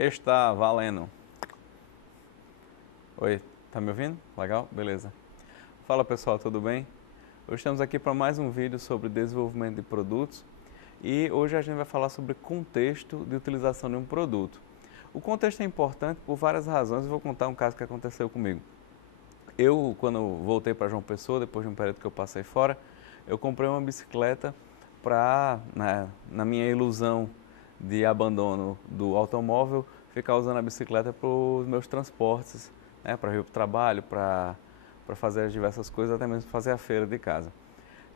Está valendo. Oi, tá me ouvindo? Legal? Beleza. Fala pessoal, tudo bem? Hoje estamos aqui para mais um vídeo sobre desenvolvimento de produtos e hoje a gente vai falar sobre contexto de utilização de um produto. O contexto é importante por várias razões, eu vou contar um caso que aconteceu comigo. Quando voltei para João Pessoa, depois de um período que eu passei fora, eu comprei uma bicicleta para, na minha ilusão de abandono do automóvel, ficar usando a bicicleta para os meus transportes, né, para ir para o trabalho, para fazer as diversas coisas, até mesmo fazer a feira de casa.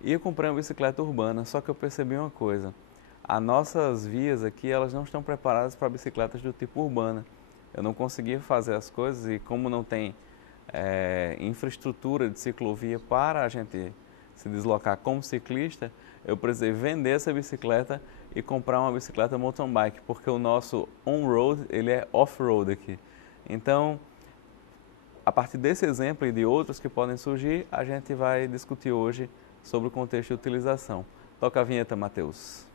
E eu comprei uma bicicleta urbana, só que eu percebi uma coisa, as nossas vias aqui, elas não estão preparadas para bicicletas do tipo urbana. Eu não conseguia fazer as coisas e como não tem infraestrutura de ciclovia para a gente se deslocar como ciclista, eu precisei vender essa bicicleta e comprar uma bicicleta mountain bike, porque o nosso on-road, ele é off-road aqui. Então, a partir desse exemplo e de outros que podem surgir, a gente vai discutir hoje sobre o contexto de utilização. Toca a vinheta, Matheus.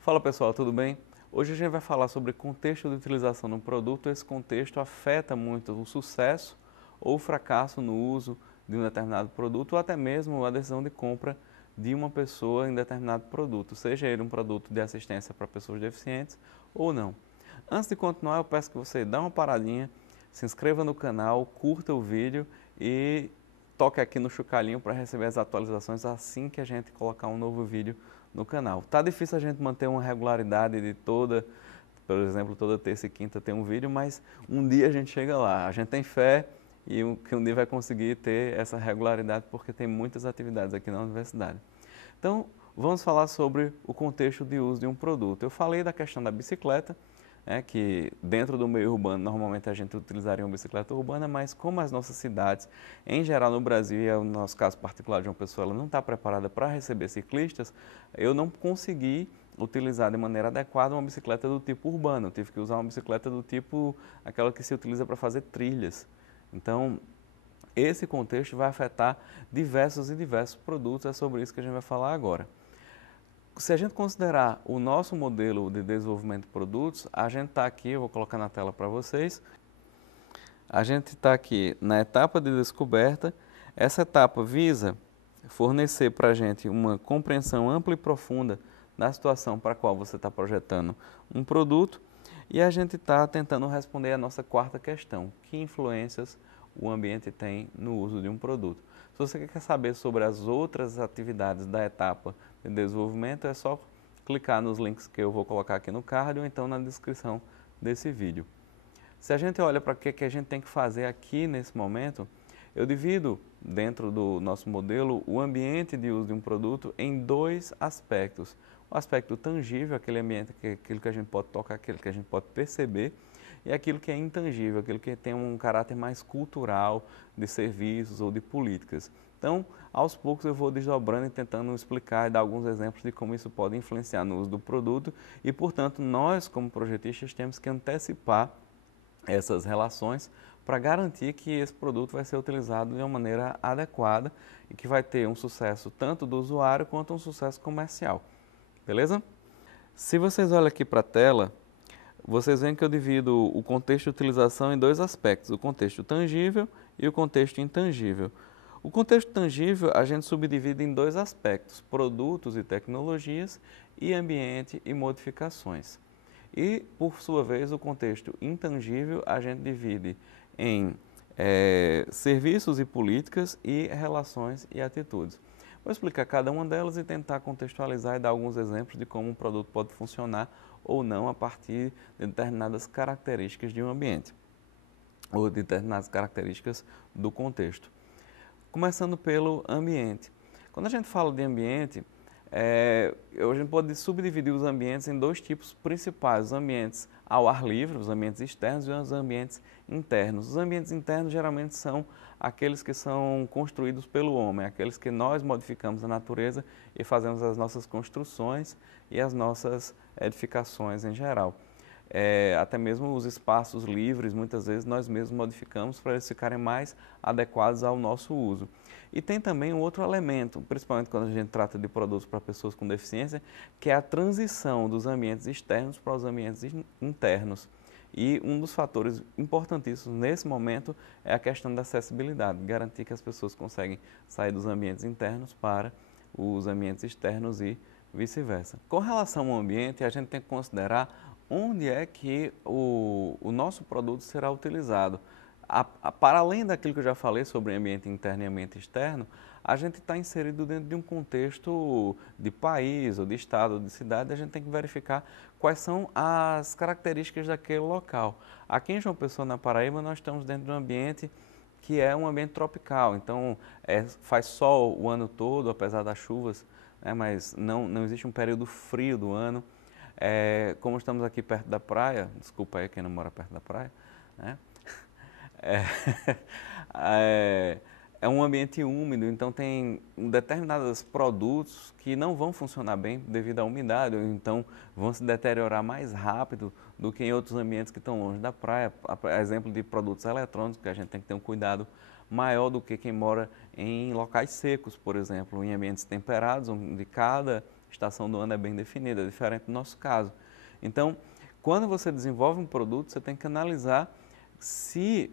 Fala pessoal, tudo bem? Hoje a gente vai falar sobre contexto de utilização de um produto. Esse contexto afeta muito o sucesso ou o fracasso no uso de um determinado produto ou até mesmo a decisão de compra de uma pessoa em determinado produto, seja ele um produto de assistência para pessoas deficientes ou não. Antes de continuar, eu peço que você dê uma paradinha, se inscreva no canal, curta o vídeo e toque aqui no chocalhinho para receber as atualizações assim que a gente colocar um novo vídeo no canal. Tá difícil a gente manter uma regularidade de por exemplo, toda terça e quinta tem um vídeo, mas um dia a gente chega lá. A gente tem fé e que um dia vai conseguir ter essa regularidade porque tem muitas atividades aqui na universidade. Então, vamos falar sobre o contexto de uso de um produto. Eu falei da questão da bicicleta, que dentro do meio urbano normalmente a gente utilizaria uma bicicleta urbana, mas como as nossas cidades, em geral no Brasil, e é o nosso caso particular de uma pessoa, ela não está preparada para receber ciclistas, eu não consegui utilizar de maneira adequada uma bicicleta do tipo urbano, eu tive que usar uma bicicleta do tipo aquela que se utiliza para fazer trilhas. Então, esse contexto vai afetar diversos e diversos produtos, é sobre isso que a gente vai falar agora. Se a gente considerar o nosso modelo de desenvolvimento de produtos, a gente está aqui, eu vou colocar na tela para vocês, a gente está aqui na etapa de descoberta. Essa etapa visa fornecer para a gente uma compreensão ampla e profunda da situação para a qual você está projetando um produto e a gente está tentando responder a nossa quarta questão: que influências o ambiente tem no uso de um produto? Se você quer saber sobre as outras atividades da etapa de desenvolvimento, é só clicar nos links que eu vou colocar aqui no card ou então na descrição desse vídeo. Se a gente olha para o que a gente tem que fazer aqui nesse momento, eu divido dentro do nosso modelo o ambiente de uso de um produto em dois aspectos. O aspecto tangível, aquele ambiente, aquilo que a gente pode tocar, aquilo que a gente pode perceber, e aquilo que é intangível, aquilo que tem um caráter mais cultural, de serviços ou de políticas. Então, aos poucos eu vou desdobrando e tentando explicar e dar alguns exemplos de como isso pode influenciar no uso do produto e, portanto, nós como projetistas temos que antecipar essas relações para garantir que esse produto vai ser utilizado de uma maneira adequada e que vai ter um sucesso tanto do usuário quanto um sucesso comercial. Beleza? Se vocês olham aqui para a tela, vocês veem que eu divido o contexto de utilização em dois aspectos, o contexto tangível e o contexto intangível. O contexto tangível a gente subdivide em dois aspectos, produtos e tecnologias e ambiente e modificações. E, por sua vez, o contexto intangível a gente divide em serviços e políticas e relações e atitudes. Vou explicar cada uma delas e tentar contextualizar e dar alguns exemplos de como um produto pode funcionar ou não a partir de determinadas características de um ambiente ou de determinadas características do contexto. Começando pelo ambiente. Quando a gente fala de ambiente, a gente pode subdividir os ambientes em dois tipos principais: os ambientes ao ar livre, os ambientes externos e os ambientes internos. Os ambientes internos geralmente são aqueles que são construídos pelo homem, aqueles que nós modificamos a natureza e fazemos as nossas construções e as nossas edificações em geral. até mesmo os espaços livres, muitas vezes nós mesmos modificamos para eles ficarem mais adequados ao nosso uso. E tem também um outro elemento, principalmente quando a gente trata de produtos para pessoas com deficiência, que é a transição dos ambientes externos para os ambientes internos. E um dos fatores importantíssimos nesse momento é a questão da acessibilidade, garantir que as pessoas conseguem sair dos ambientes internos para os ambientes externos e vice-versa. Com relação ao ambiente, a gente tem que considerar onde é que o nosso produto será utilizado. Para além daquilo que eu já falei sobre ambiente interno e ambiente externo, a gente está inserido dentro de um contexto de país, ou de estado, ou de cidade, a gente tem que verificar quais são as características daquele local. Aqui em João Pessoa, na Paraíba, nós estamos dentro de um ambiente que é um ambiente tropical, então faz sol o ano todo, apesar das chuvas, né, mas não existe um período frio do ano. Como estamos aqui perto da praia, desculpa aí quem não mora perto da praia, né? É, é um ambiente úmido, então tem determinados produtos que não vão funcionar bem devido à umidade, ou então vão se deteriorar mais rápido do que em outros ambientes que estão longe da praia. Exemplo de produtos eletrônicos, que a gente tem que ter um cuidado maior do que quem mora em locais secos, por exemplo, em ambientes temperados, onde cada estação do ano é bem definida, diferente do nosso caso. Então, quando você desenvolve um produto, você tem que analisar se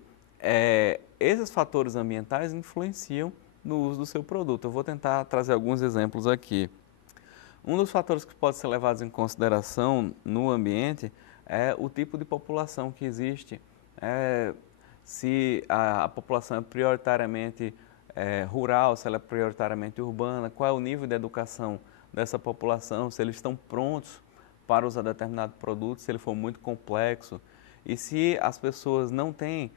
esses fatores ambientais influenciam no uso do seu produto. Eu vou tentar trazer alguns exemplos aqui. Um dos fatores que pode ser levados em consideração no ambiente é o tipo de população que existe. Se a população é prioritariamente rural, se ela é prioritariamente urbana, qual é o nível de educação dessa população, se eles estão prontos para usar determinado produto, se ele for muito complexo. E se as pessoas não têm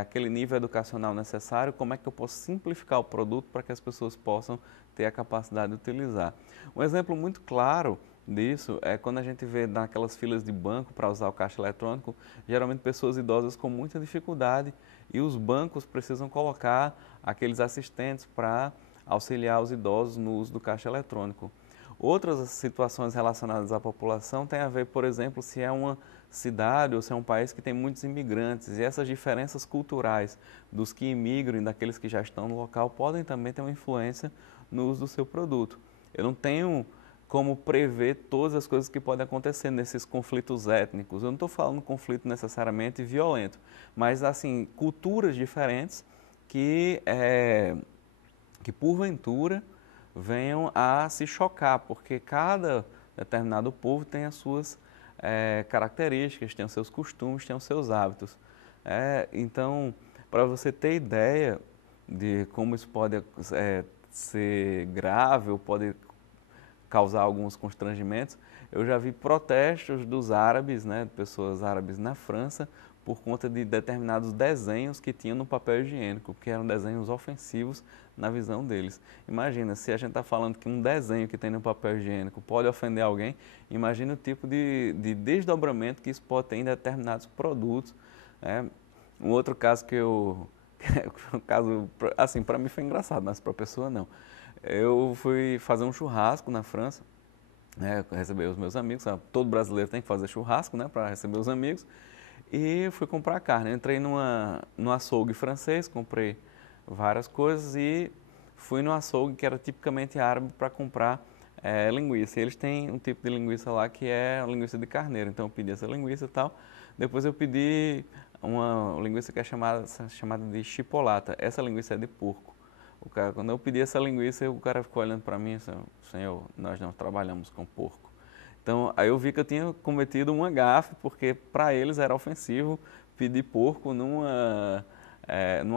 aquele nível educacional necessário, como é que eu posso simplificar o produto para que as pessoas possam ter a capacidade de utilizar. Um exemplo muito claro disso é quando a gente vê naquelas filas de banco para usar o caixa eletrônico, geralmente pessoas idosas com muita dificuldade e os bancos precisam colocar aqueles assistentes para auxiliar os idosos no uso do caixa eletrônico. Outras situações relacionadas à população têm a ver, por exemplo, se é uma cidade ou se é um país que tem muitos imigrantes, e essas diferenças culturais dos que imigram e daqueles que já estão no local podem também ter uma influência no uso do seu produto. Eu não tenho como prever todas as coisas que podem acontecer nesses conflitos étnicos. Eu não estou falando conflito necessariamente violento, mas assim, culturas diferentes que porventura venham a se chocar, porque cada determinado povo tem as suas características, tem os seus costumes, tem os seus hábitos. Então, para você ter ideia de como isso pode ser grave ou pode causar alguns constrangimentos, eu já vi protestos dos árabes, né, pessoas árabes na França, por conta de determinados desenhos que tinham no papel higiênico, que eram desenhos ofensivos na visão deles. Imagina, se a gente está falando que um desenho que tem no papel higiênico pode ofender alguém, imagina o tipo de desdobramento que isso pode ter em determinados produtos. Um outro caso que um caso, assim, para mim foi engraçado, mas para a pessoa não. Eu fui fazer um churrasco na França, receber os meus amigos, todo brasileiro tem que fazer churrasco, né, para receber os amigos. E fui comprar carne. Eu entrei num açougue francês, comprei várias coisas e fui no açougue que era tipicamente árabe para comprar linguiça. E eles têm um tipo de linguiça lá que é a linguiça de carneiro. Então eu pedi essa linguiça e tal. Depois eu pedi uma linguiça que é chamada de chipolata. Essa linguiça é de porco. Quando eu pedi essa linguiça, o cara ficou olhando para mim e disse: Senhor, nós não trabalhamos com porco. Então, aí eu vi que eu tinha cometido uma gafe, porque para eles era ofensivo pedir porco num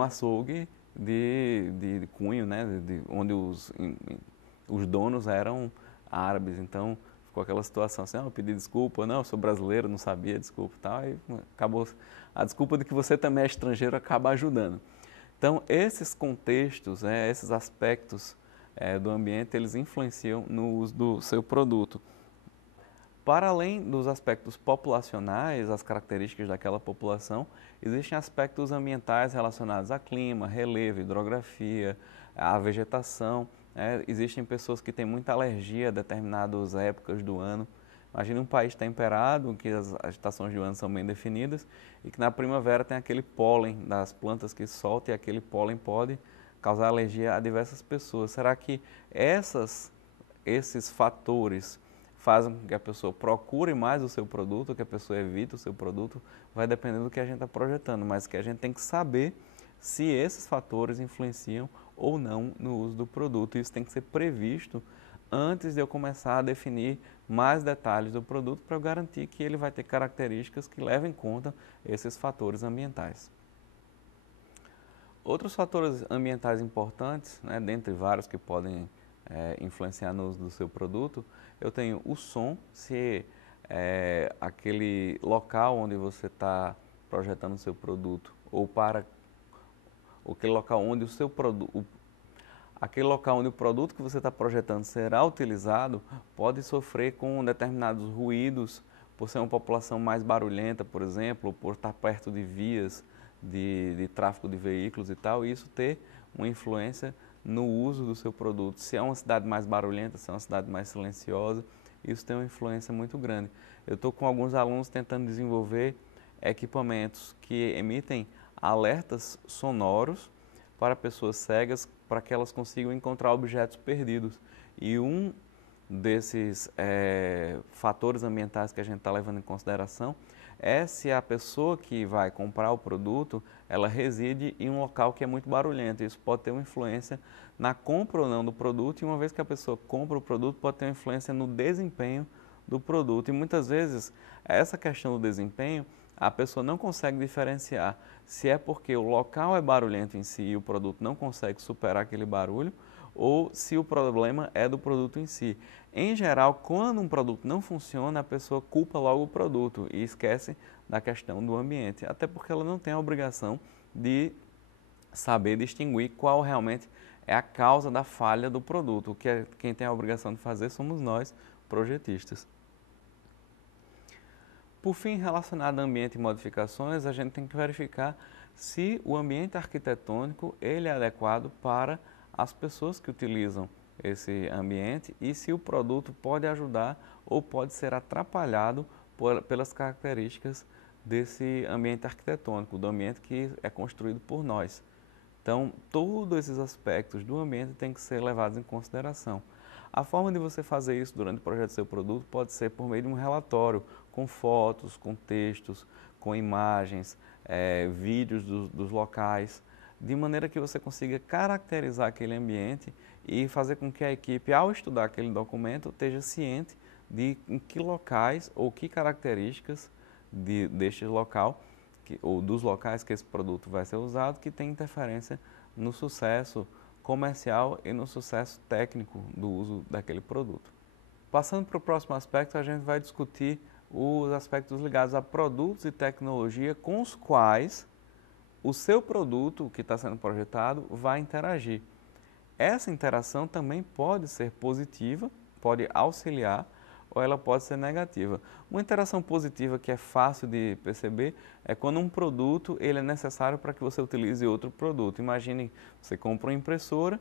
açougue de Cunho, né, onde os donos eram árabes. Então, ficou aquela situação assim: eu pedi desculpa, não, eu sou brasileiro, não sabia, desculpa e tal. Aí acabou, a desculpa de que você também é estrangeiro acaba ajudando. Então, esses contextos, esses aspectos do ambiente, eles influenciam no uso do seu produto. Para além dos aspectos populacionais, as características daquela população, existem aspectos ambientais relacionados a clima, relevo, hidrografia, a vegetação. Existem pessoas que têm muita alergia a determinadas épocas do ano. Imagine um país temperado, que as estações de ano são bem definidas e que na primavera tem aquele pólen das plantas que solta e aquele pólen pode causar alergia a diversas pessoas. Será que esses fatores fazem com que a pessoa procure mais o seu produto, ou que a pessoa evite o seu produto? Vai depender do que a gente está projetando, mas que a gente tem que saber se esses fatores influenciam ou não no uso do produto. Isso tem que ser previsto antes de eu começar a definir mais detalhes do produto para eu garantir que ele vai ter características que levem em conta esses fatores ambientais. Outros fatores ambientais importantes, né, dentre vários que podem influenciar no uso do seu produto, eu tenho o som, se aquele local onde você está projetando o seu produto ou para aquele local onde o seu produto, aquele local onde o produto que você está projetando será utilizado pode sofrer com determinados ruídos, por ser uma população mais barulhenta, por exemplo, ou por estar perto de vias de tráfego de veículos e tal, e isso ter uma influência no uso do seu produto. Se é uma cidade mais barulhenta, se é uma cidade mais silenciosa, isso tem uma influência muito grande. Eu estou com alguns alunos tentando desenvolver equipamentos que emitem alertas sonoros para pessoas cegas, para que elas consigam encontrar objetos perdidos. E um desses fatores ambientais que a gente está levando em consideração é se a pessoa que vai comprar o produto, ela reside em um local que é muito barulhento. Isso pode ter uma influência na compra ou não do produto, e uma vez que a pessoa compra o produto, pode ter uma influência no desempenho do produto. E muitas vezes, essa questão do desempenho, a pessoa não consegue diferenciar se é porque o local é barulhento em si e o produto não consegue superar aquele barulho, ou se o problema é do produto em si. Em geral, quando um produto não funciona, a pessoa culpa logo o produto e esquece da questão do ambiente, até porque ela não tem a obrigação de saber distinguir qual realmente é a causa da falha do produto. Quem tem a obrigação de fazer somos nós, projetistas. Por fim, relacionado a ambiente e modificações, a gente tem que verificar se o ambiente arquitetônico ele é adequado para as pessoas que utilizam esse ambiente e se o produto pode ajudar ou pode ser atrapalhado pelas características desse ambiente arquitetônico, do ambiente que é construído por nós. Então, todos esses aspectos do ambiente têm que ser levados em consideração. A forma de você fazer isso durante o projeto do seu produto pode ser por meio de um relatório, com fotos, com textos, com imagens, vídeos dos locais, de maneira que você consiga caracterizar aquele ambiente e fazer com que a equipe, ao estudar aquele documento, esteja ciente de em que locais ou que características deste local ou dos locais que esse produto vai ser usado, que tem interferência no sucesso comercial e no sucesso técnico do uso daquele produto. Passando para o próximo aspecto, a gente vai discutir os aspectos ligados a produtos e tecnologia com os quais o seu produto que está sendo projetado vai interagir. Essa interação também pode ser positiva, pode auxiliar, ou ela pode ser negativa. Uma interação positiva que é fácil de perceber é quando um produto ele é necessário para que você utilize outro produto. Imagine, você compra uma impressora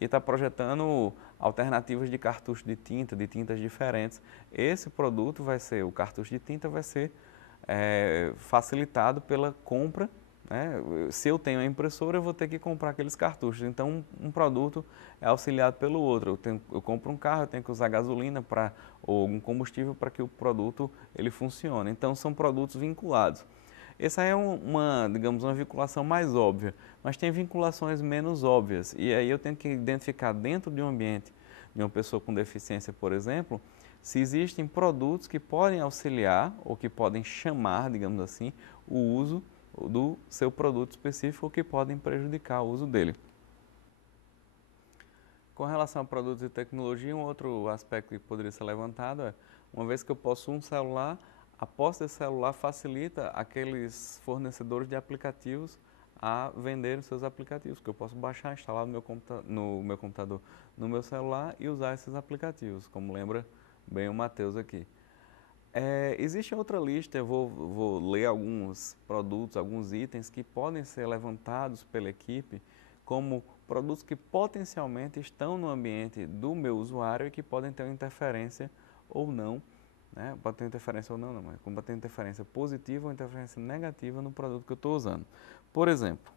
e está projetando alternativas de cartucho de tinta, de tintas diferentes. Esse produto vai ser, o cartucho de tinta vai ser facilitado pela compra. Se eu tenho a impressora, eu vou ter que comprar aqueles cartuchos. Então, um produto é auxiliado pelo outro. Eu compro um carro, eu tenho que usar gasolina ou algum combustível para que o produto ele funcione. Então, são produtos vinculados. Essa é digamos, uma vinculação mais óbvia, mas tem vinculações menos óbvias. E aí eu tenho que identificar dentro de um ambiente de uma pessoa com deficiência, por exemplo, se existem produtos que podem auxiliar ou que podem chamar, digamos assim, o uso do seu produto específico ou que podem prejudicar o uso dele. Com relação a produtos e tecnologia, um outro aspecto que poderia ser levantado é, uma vez que eu possuo um celular, a posse desse celular facilita aqueles fornecedores de aplicativos a venderem seus aplicativos, que eu posso baixar, instalar no meu computador, no meu celular e usar esses aplicativos, como lembra bem o Matheus aqui. Existe outra lista, eu vou ler alguns produtos, alguns itens que podem ser levantados pela equipe como produtos que potencialmente estão no ambiente do meu usuário e que podem ter uma interferência ou não né? Pode ter interferência ou não, mas pode ter interferência positiva ou interferência negativa no produto que eu estou usando. Por exemplo,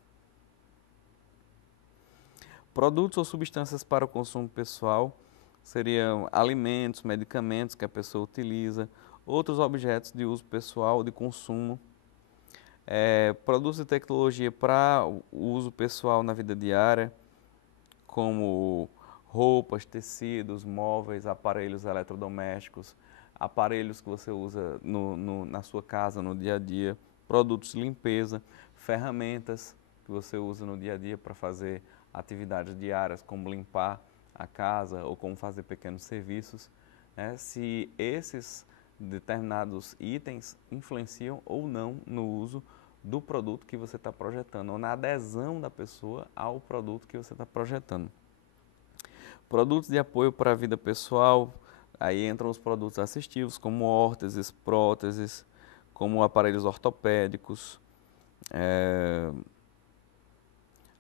produtos ou substâncias para o consumo pessoal seriam alimentos, medicamentos que a pessoa utiliza, outros objetos de uso pessoal, de consumo, produtos de tecnologia para o uso pessoal na vida diária, como roupas, tecidos, móveis, aparelhos eletrodomésticos, aparelhos que você usa na sua casa, no dia a dia, produtos de limpeza, ferramentas que você usa no dia a dia para fazer atividades diárias, como limpar a casa ou como fazer pequenos serviços, né? Se esses determinados itens influenciam ou não no uso do produto que você está projetando, ou na adesão da pessoa ao produto que você está projetando. Produtos de apoio para a vida pessoal, aí entram os produtos assistivos, como órteses, próteses, como aparelhos ortopédicos.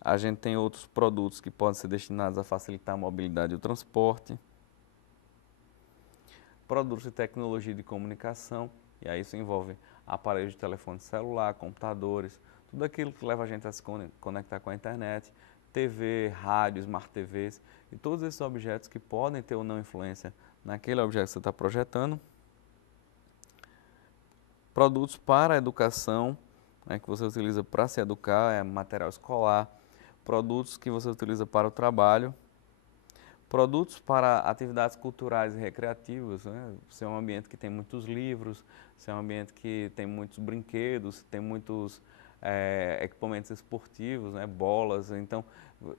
A gente tem outros produtos que podem ser destinados a facilitar a mobilidade e o transporte. Produtos de tecnologia de comunicação, e aí isso envolve aparelhos de telefone celular, computadores, tudo aquilo que leva a gente a se conectar com a internet, TV, rádio, Smart TVs, e todos esses objetos que podem ter ou não influência naquele objeto que você está projetando. Produtos para a educação, né, que você utiliza para se educar, material escolar, produtos que você utiliza para o trabalho, produtos para atividades culturais e recreativas, né? Se é um ambiente que tem muitos livros, se é um ambiente que tem muitos brinquedos, tem muitos equipamentos esportivos, né? Bolas, então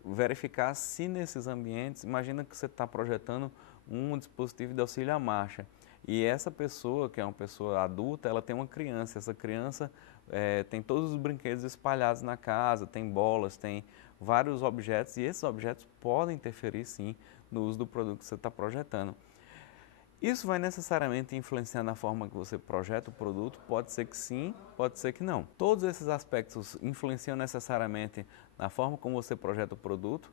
verificar se nesses ambientes, imagina que você está projetando um dispositivo de auxílio à marcha e essa pessoa, que é uma pessoa adulta, ela tem uma criança, essa criança tem todos os brinquedos espalhados na casa, tem bolas, tem vários objetos e esses objetos podem interferir sim no uso do produto que você está projetando. Isso vai necessariamente influenciar na forma que você projeta o produto? Pode ser que sim, pode ser que não. Todos esses aspectos influenciam necessariamente na forma como você projeta o produto?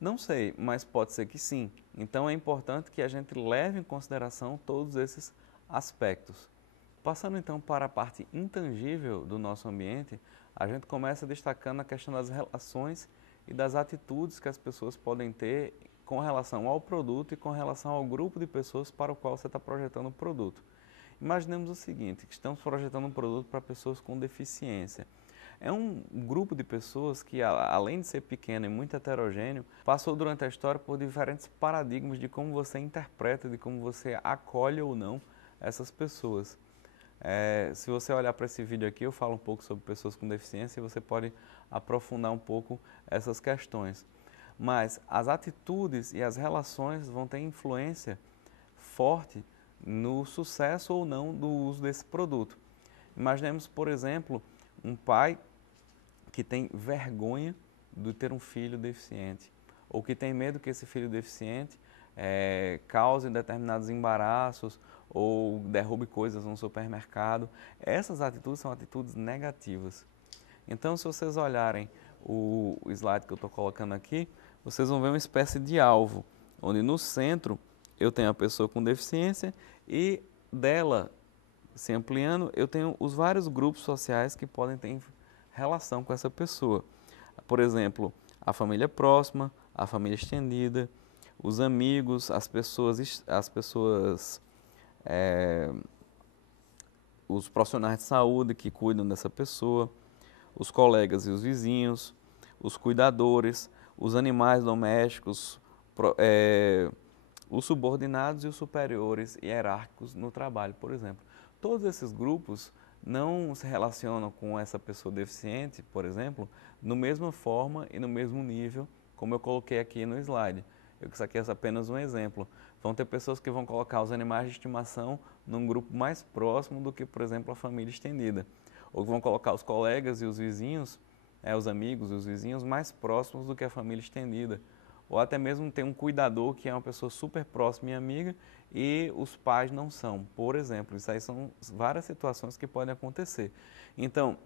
Não sei, mas pode ser que sim. Então é importante que a gente leve em consideração todos esses aspectos. Passando então para a parte intangível do nosso ambiente, a gente começa destacando a questão das relações e das atitudes que as pessoas podem ter com relação ao produto e com relação ao grupo de pessoas para o qual você está projetando o produto. Imaginemos o seguinte, que estamos projetando um produto para pessoas com deficiência. É um grupo de pessoas que, além de ser pequeno e muito heterogêneo, passou durante a história por diferentes paradigmas de como você interpreta, de como você acolhe ou não essas pessoas. Se você olhar para esse vídeo aqui, eu falo um pouco sobre pessoas com deficiência e você pode aprofundar um pouco essas questões. Mas as atitudes e as relações vão ter influência forte no sucesso ou não do uso desse produto. Imaginemos, por exemplo, um pai que tem vergonha de ter um filho deficiente, ou que tem medo que esse filho deficiente cause determinados embaraços ou derrube coisas no supermercado. Essas atitudes são atitudes negativas. Então, se vocês olharem o slide que eu estou colocando aqui, vocês vão ver uma espécie de alvo, onde no centro eu tenho a pessoa com deficiência e dela, se ampliando, eu tenho os vários grupos sociais que podem ter relação com essa pessoa. Por exemplo, a família próxima, a família estendida, os amigos, os profissionais de saúde que cuidam dessa pessoa, os colegas e os vizinhos, os cuidadores, os animais domésticos, os subordinados e os superiores hierárquicos no trabalho, por exemplo. Todos esses grupos não se relacionam com essa pessoa deficiente, por exemplo, da mesma forma e no mesmo nível, como eu coloquei aqui no slide. Isso aqui é apenas um exemplo. Vão ter pessoas que vão colocar os animais de estimação num grupo mais próximo do que, por exemplo, a família estendida. Ou que vão colocar os colegas e os vizinhos, os amigos e os vizinhos mais próximos do que a família estendida. Ou até mesmo tem um cuidador que é uma pessoa super próxima e amiga e os pais não são, por exemplo. Isso aí são várias situações que podem acontecer. Então,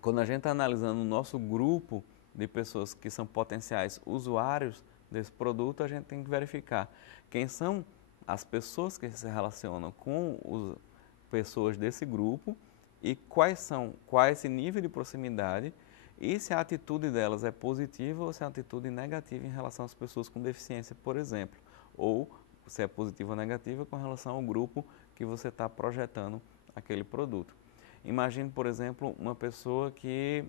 quando a gente está analisando o nosso grupo de pessoas que são potenciais usuários desse produto, a gente tem que verificar quem são as pessoas que se relacionam com as pessoas desse grupo e qual é esse nível de proximidade e se a atitude delas é positiva ou se é uma atitude negativa em relação às pessoas com deficiência, por exemplo, ou se é positiva ou negativa com relação ao grupo que você está projetando aquele produto. Imagine, por exemplo, uma pessoa que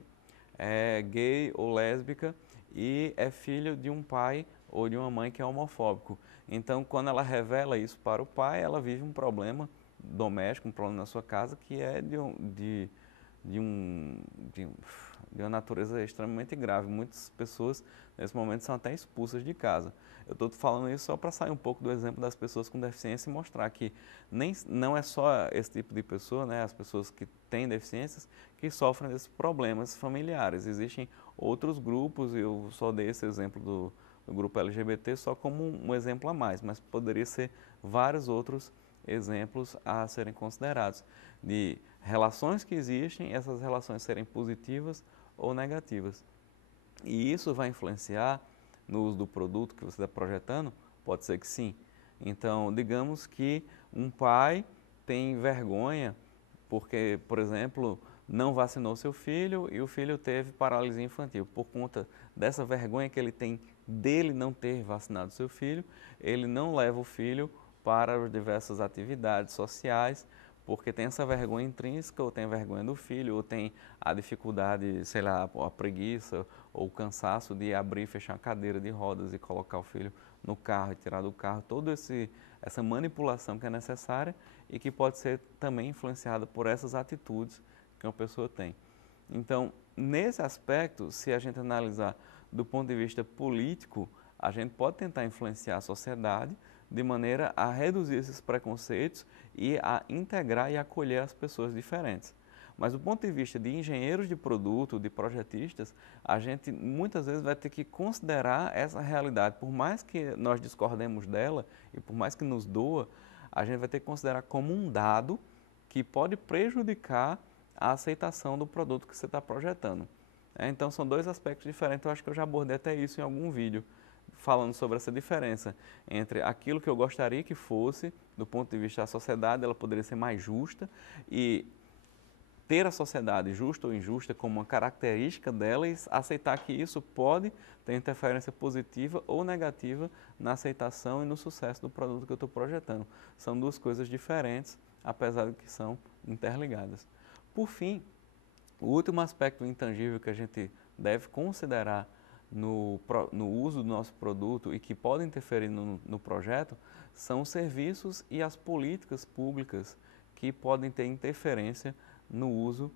é gay ou lésbica e é filho de um pai ou de uma mãe que é homofóbico. Então, quando ela revela isso para o pai, ela vive um problema doméstico, um problema na sua casa que é de, um, de, de uma natureza extremamente grave. Muitas pessoas, nesse momento, são até expulsas de casa. Eu estou falando isso só para sair um pouco do exemplo das pessoas com deficiência e mostrar que não é só esse tipo de pessoa, né, as pessoas que têm deficiências, que sofrem desses problemas familiares. Existem outros grupos, eu só dei esse exemplo do grupo LGBT só como um exemplo a mais, mas poderia ser vários outros exemplos a serem considerados, de relações que existem, essas relações serem positivas ou negativas. E isso vai influenciar no uso do produto que você está projetando? Pode ser que sim. Então, digamos que um pai tem vergonha porque, por exemplo, não vacinou seu filho e o filho teve paralisia infantil. Por conta dessa vergonha que ele tem dele não ter vacinado seu filho, ele não leva o filho para as diversas atividades sociais, porque tem essa vergonha intrínseca, ou tem a vergonha do filho, ou tem a dificuldade, sei lá, a preguiça ou o cansaço de abrir e fechar a cadeira de rodas e colocar o filho no carro e tirar do carro, toda essa manipulação que é necessária e que pode ser também influenciada por essas atitudes que uma pessoa tem. Então, nesse aspecto, se a gente analisar do ponto de vista político, a gente pode tentar influenciar a sociedade de maneira a reduzir esses preconceitos e a integrar e acolher as pessoas diferentes. Mas do ponto de vista de engenheiros de produto, de projetistas, a gente muitas vezes vai ter que considerar essa realidade. Por mais que nós discordemos dela e por mais que nos doa, a gente vai ter que considerar como um dado que pode prejudicar a aceitação do produto que você está projetando. Então são dois aspectos diferentes, eu acho que eu já abordei até isso em algum vídeo, falando sobre essa diferença entre aquilo que eu gostaria que fosse, do ponto de vista da sociedade, ela poderia ser mais justa e ter a sociedade justa ou injusta como uma característica dela e aceitar que isso pode ter interferência positiva ou negativa na aceitação e no sucesso do produto que eu estou projetando. São duas coisas diferentes, apesar de que são interligadas. Por fim, o último aspecto intangível que a gente deve considerar no uso do nosso produto e que pode interferir no projeto são os serviços e as políticas públicas que podem ter interferência no uso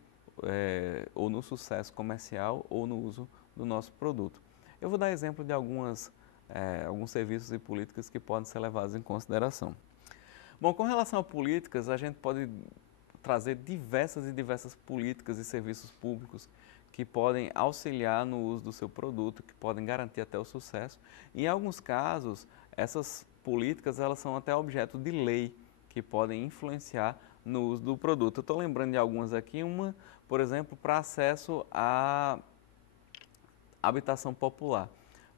ou no sucesso comercial ou no uso do nosso produto. Eu vou dar exemplo de alguns serviços e políticas que podem ser levados em consideração. Bom, com relação a políticas, a gente pode trazer diversas políticas e serviços públicos que podem auxiliar no uso do seu produto, que podem garantir até o sucesso. E, em alguns casos, essas políticas elas são até objeto de lei, que podem influenciar no uso do produto. Eu estou lembrando de algumas aqui, uma, por exemplo, para acesso à habitação popular.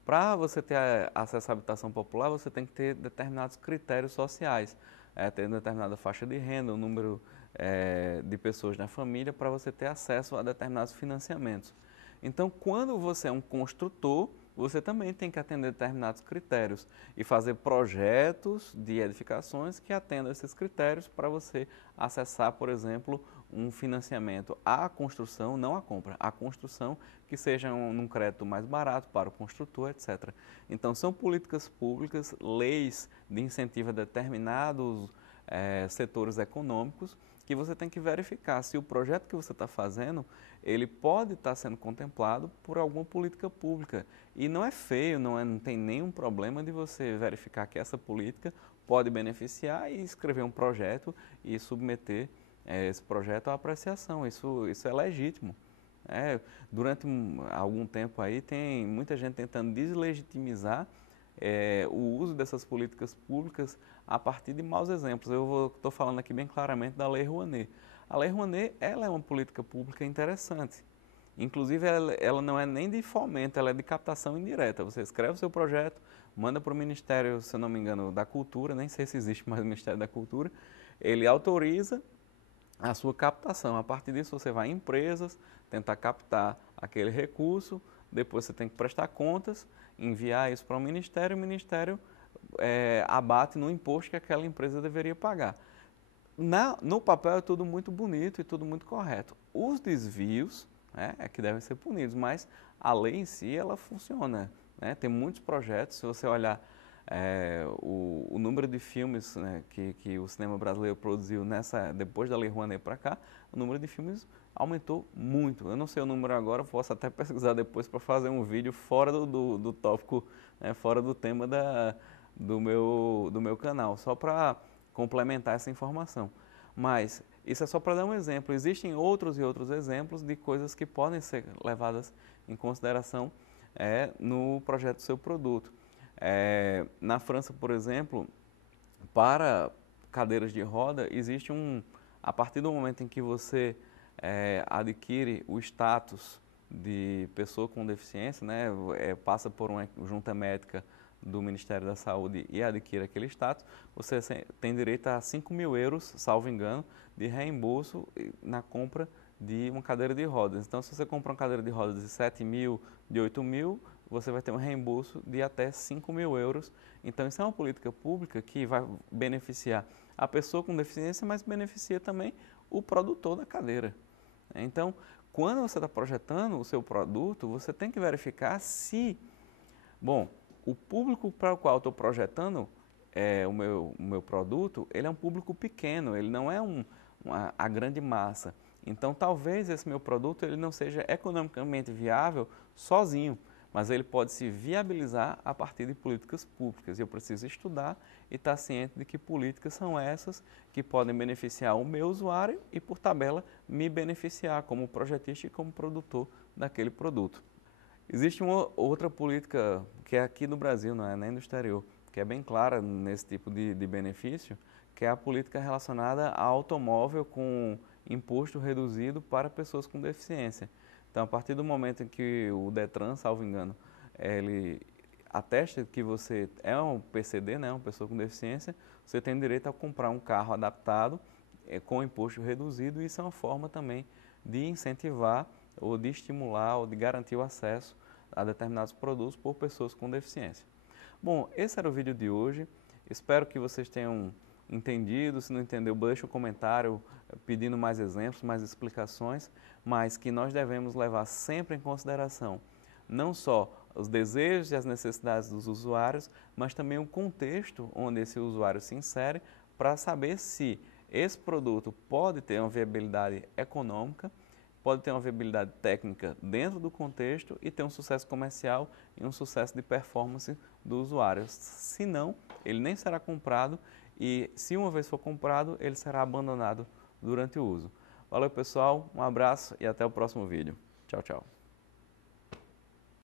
Para você ter acesso à habitação popular, você tem que ter determinados critérios sociais, ter determinada faixa de renda, um número de pessoas na família, para você ter acesso a determinados financiamentos. Então, quando você é um construtor, você também tem que atender determinados critérios e fazer projetos de edificações que atendam esses critérios para você acessar, por exemplo, um financiamento à construção, não à compra, à construção, que seja num crédito mais barato para o construtor, etc. Então, são políticas públicas, leis de incentivo a determinados setores econômicos que você tem que verificar se o projeto que você está fazendo, ele pode estar sendo contemplado por alguma política pública. E não é feio, não tem nenhum problema de você verificar que essa política pode beneficiar e escrever um projeto e submeter esse projeto à apreciação. Isso é legítimo. Durante algum tempo aí tem muita gente tentando deslegitimizar o uso dessas políticas públicas a partir de maus exemplos. Eu estou falando aqui bem claramente da Lei Rouanet. A Lei Rouanet ela é uma política pública interessante. Inclusive, ela não é nem de fomento, ela é de captação indireta. Você escreve o seu projeto, manda para o Ministério, se eu não me engano, da Cultura, nem sei se existe mais o Ministério da Cultura, ele autoriza a sua captação. A partir disso, você vai em empresas, tentar captar aquele recurso, depois você tem que prestar contas, enviar isso para o Ministério abate no imposto que aquela empresa deveria pagar. No papel é tudo muito bonito e tudo muito correto. Os desvios é que devem ser punidos, mas a lei em si, ela funciona. Né? Tem muitos projetos, se você olhar o número de filmes, né, que o cinema brasileiro produziu depois da Lei Rouanet para cá, o número de filmes aumentou muito. Eu não sei o número agora, posso até pesquisar depois para fazer um vídeo fora do tópico, né, fora do tema do meu canal, só para complementar essa informação. Mas isso é só para dar um exemplo. Existem outros e outros exemplos de coisas que podem ser levadas em consideração no projeto do seu produto. Na França, por exemplo, para cadeiras de roda, existe a partir do momento em que você adquire o status de pessoa com deficiência, né, passa por uma junta médica do Ministério da Saúde e adquire aquele status, você tem direito a 5.000 euros, salvo engano, de reembolso na compra de uma cadeira de rodas. Então, se você compra uma cadeira de rodas de 7.000, de 8.000, você vai ter um reembolso de até 5.000 euros. Então, isso é uma política pública que vai beneficiar a pessoa com deficiência, mas beneficia também o produtor da cadeira. Então, quando você está projetando o seu produto, você tem que verificar se, bom, o público para o qual eu estou projetando o meu produto, ele é um público pequeno, ele não é a grande massa. Então, talvez esse meu produto ele não seja economicamente viável sozinho, mas ele pode se viabilizar a partir de políticas públicas. Eu preciso estudar e estar ciente de que políticas são essas que podem beneficiar o meu usuário e, por tabela, me beneficiar como projetista e como produtor daquele produto. Existe uma outra política que é aqui no Brasil, não é nem no exterior, que é bem clara nesse tipo de benefício, que é a política relacionada ao automóvel com imposto reduzido para pessoas com deficiência. Então, a partir do momento em que o Detran, salvo engano, ele atesta que você é um PCD, né, uma pessoa com deficiência, você tem direito a comprar um carro adaptado com imposto reduzido, e isso é uma forma também de incentivar ou de estimular ou de garantir o acesso a determinados produtos por pessoas com deficiência. Bom, esse era o vídeo de hoje. Espero que vocês tenham entendido. Se não entendeu, deixe um comentário pedindo mais exemplos, mais explicações, mas que nós devemos levar sempre em consideração não só os desejos e as necessidades dos usuários, mas também o contexto onde esse usuário se insere, para saber se esse produto pode ter uma viabilidade econômica, pode ter uma viabilidade técnica dentro do contexto e ter um sucesso comercial e um sucesso de performance do usuário. Se não, ele nem será comprado, e se uma vez for comprado, ele será abandonado durante o uso. Valeu, pessoal, um abraço e até o próximo vídeo. Tchau, tchau.